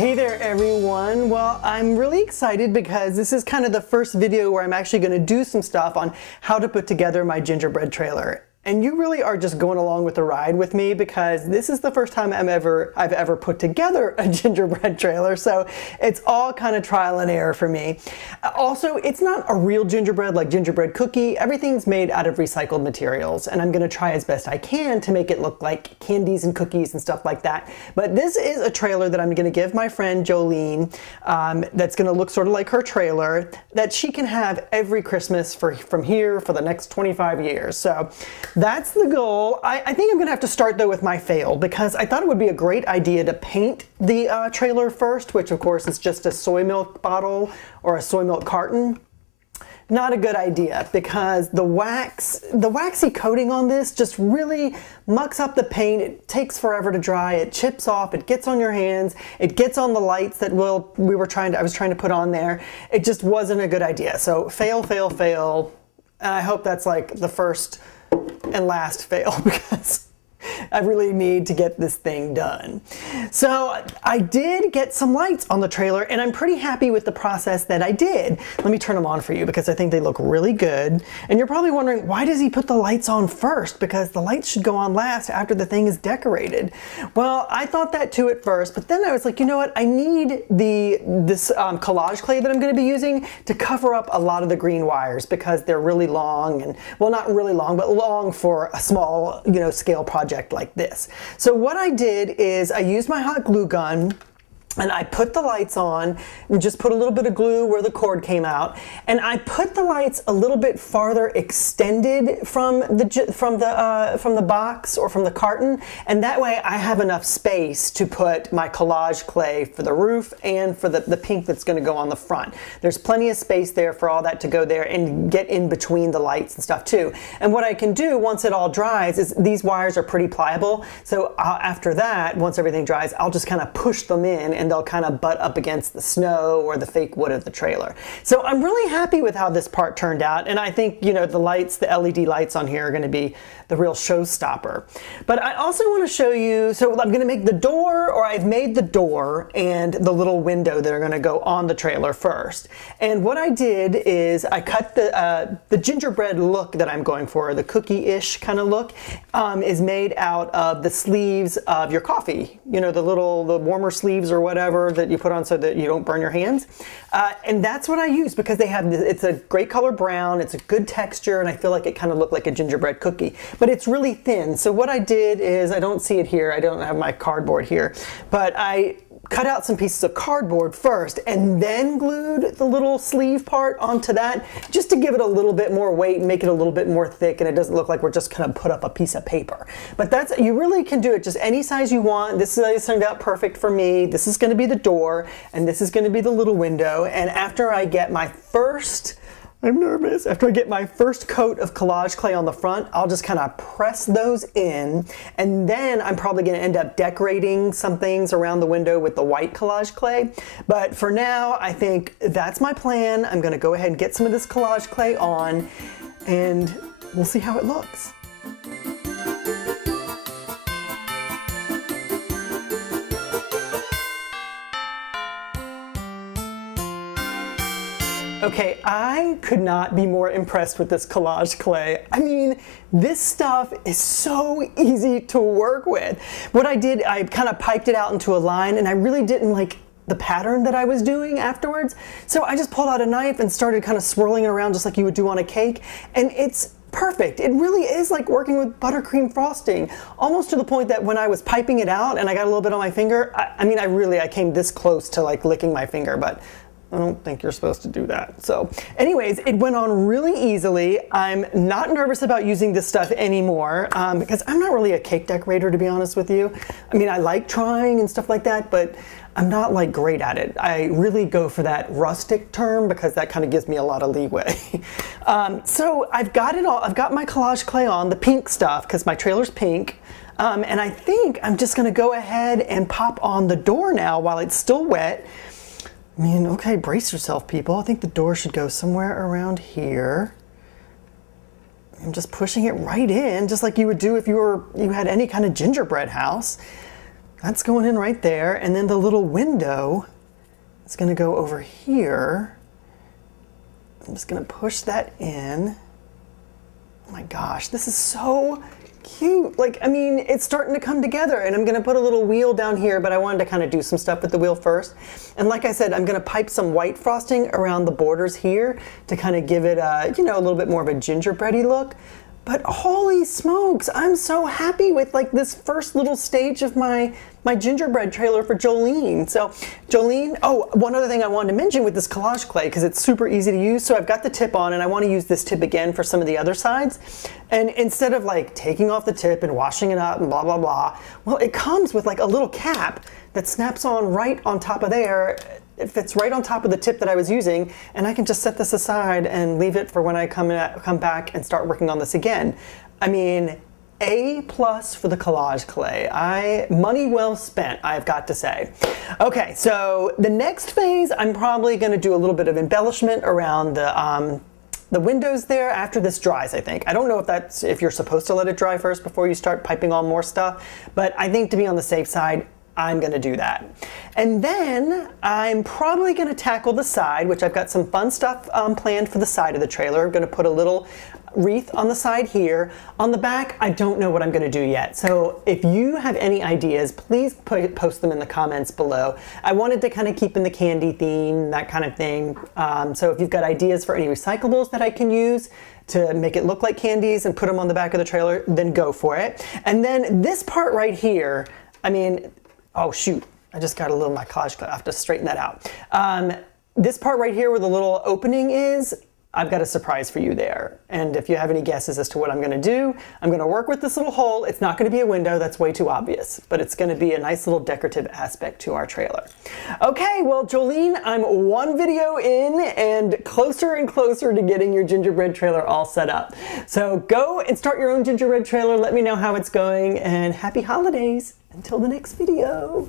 Hey there everyone. Well, I'm really excited because this is kind of the first video where I'm actually going to do some stuff on how to put together my gingerbread trailer. And you really are just going along with the ride with me because this is the first time I've ever put together a gingerbread trailer, so it's all kind of trial and error for me. Also, it's not a real gingerbread like gingerbread cookie. Everything's made out of recycled materials, and I'm going to try as best I can to make it look like candies and cookies and stuff like that. But this is a trailer that I'm going to give my friend Jolene that's going to look sort of like her trailer that she can have every Christmas from here for the next 25 years. So that's the goal. I think I'm gonna have to start though with my fail because I thought it would be a great idea to paint the trailer first, which of course is just a soy milk bottle or a soy milk carton. Not a good idea because the waxy coating on this just really mucks up the paint. It takes forever to dry. It chips off. It gets on your hands. It gets on the lights that I was trying to put on there. It just wasn't a good idea. So fail, fail, fail. And I hope that's like the first and last fail because I really need to get this thing done. So I did get some lights on the trailer and I'm pretty happy with the process that I did. Let me turn them on for you because I think they look really good. And you're probably wondering, why does he put the lights on first? Because the lights should go on last after the thing is decorated. Well, I thought that too at first, but then I was like, you know what? I need this collage clay that I'm going to be using to cover up a lot of the green wires because they're really long and, well, not really long, but long for a small, scale project like this. So what I did is I used my hot glue gun and I put the lights on and just put a little bit of glue where the cord came out, and I put the lights a little bit farther extended from the box or from the carton, and that way I have enough space to put my collage clay for the roof and for the pink that's going to go on the front. There's plenty of space there for all that to go there and get in between the lights and stuff too. And what I can do once it all dries is these wires are pretty pliable, so after that, once everything dries, I'll just kind of push them in and they'll kind of butt up against the snow or the fake wood of the trailer. So I'm really happy with how this part turned out, and I think, the lights, the LED lights on here are going to be the real showstopper. But I also want to show you, so I'm going to make the door, or I've made the door and the little window that are going to go on the trailer first. And what I did is I cut the gingerbread look that I'm going for, the cookie-ish kind of look, is made out of the sleeves of your coffee. The warmer sleeves or whatever that you put on so that you don't burn your hands. And that's what I use because it's a great color brown, it's a good texture, and I feel like it kind of looked like a gingerbread cookie. But it's really thin. So what I did is, I don't see it here, I don't have my cardboard here, but I cut out some pieces of cardboard first and then glued the little sleeve part onto that just to give it a little bit more weight and make it a little bit more thick, and it doesn't look like we're just gonna put up a piece of paper. But you really can do it just any size you want. This turned out perfect for me. This is gonna be the door and this is gonna be the little window, and after I get my first I'm nervous. After I get my first coat of collage clay on the front, I'll just kind of press those in, and then I'm probably going to end up decorating some things around the window with the white collage clay. But for now, I think that's my plan. I'm going to go ahead and get some of this collage clay on, and we'll see how it looks. Okay, I could not be more impressed with this collage clay. I mean, this stuff is so easy to work with. What I did, I kind of piped it out into a line, and I really didn't like the pattern that I was doing afterwards. So I just pulled out a knife and started kind of swirling it around just like you would do on a cake, and it's perfect. It really is like working with buttercream frosting, almost to the point that when I was piping it out and I got a little bit on my finger, I came this close to like licking my finger, but I don't think you're supposed to do that. So anyways, it went on really easily. I'm not nervous about using this stuff anymore because I'm not really a cake decorator, to be honest with you. I mean, I like trying and stuff like that, but I'm not like great at it. I really go for that rustic term because that kind of gives me a lot of leeway. So I've got it all. I've got my collage clay on, the pink stuff, because my trailer's pink. And I think I'm just gonna go ahead and pop on the door now while it's still wet. I mean, okay, brace yourself, people. I think the door should go somewhere around here. I'm just pushing it right in, just like you would do if you had any kind of gingerbread house. That's going in right there. And then the little window is going to go over here. I'm just going to push that in. Oh my gosh, this is so cute. Like, I mean, it's starting to come together, and I'm going to put a little wheel down here, but I wanted to kind of do some stuff with the wheel first. And like I said, I'm going to pipe some white frosting around the borders here to kind of give it a, you know, a little bit more of a gingerbready look. But holy smokes, I'm so happy with like this first little stage of my gingerbread trailer for Jolene. So Jolene, oh, one other thing I wanted to mention with this collage clay, because it's super easy to use. So I've got the tip on, and I want to use this tip again for some of the other sides. And instead of like taking off the tip and washing it up and blah, blah, blah, well, it comes with like a little cap that snaps on right on top of there. It fits right on top of the tip that I was using, and I can just set this aside and leave it for when I come back and start working on this again. I mean, A+ for the collage clay. Money well spent, I've got to say. Okay, so the next phase, I'm probably going to do a little bit of embellishment around the windows there after this dries, I think. I don't know if you're supposed to let it dry first before you start piping on more stuff, but I think to be on the safe side, I'm going to do that. And then I'm probably going to tackle the side, which I've got some fun stuff planned for the side of the trailer. I'm going to put a little wreath on the side here. On the back, I don't know what I'm going to do yet. So if you have any ideas, please post them in the comments below. I wanted to kind of keep in the candy theme, that kind of thing. So if you've got ideas for any recyclables that I can use to make it look like candies and put them on the back of the trailer, then go for it. And then this part right here, I mean, oh shoot, I just got a little my collage clay. I have to straighten that out. This part right here where the little opening is, I've got a surprise for you there. And if you have any guesses as to what I'm going to do, I'm going to work with this little hole. It's not going to be a window, that's way too obvious, but it's going to be a nice little decorative aspect to our trailer. Okay, well Jolene, I'm one video in and closer to getting your gingerbread trailer all set up. So go and start your own gingerbread trailer. Let me know how it's going, and happy holidays until the next video.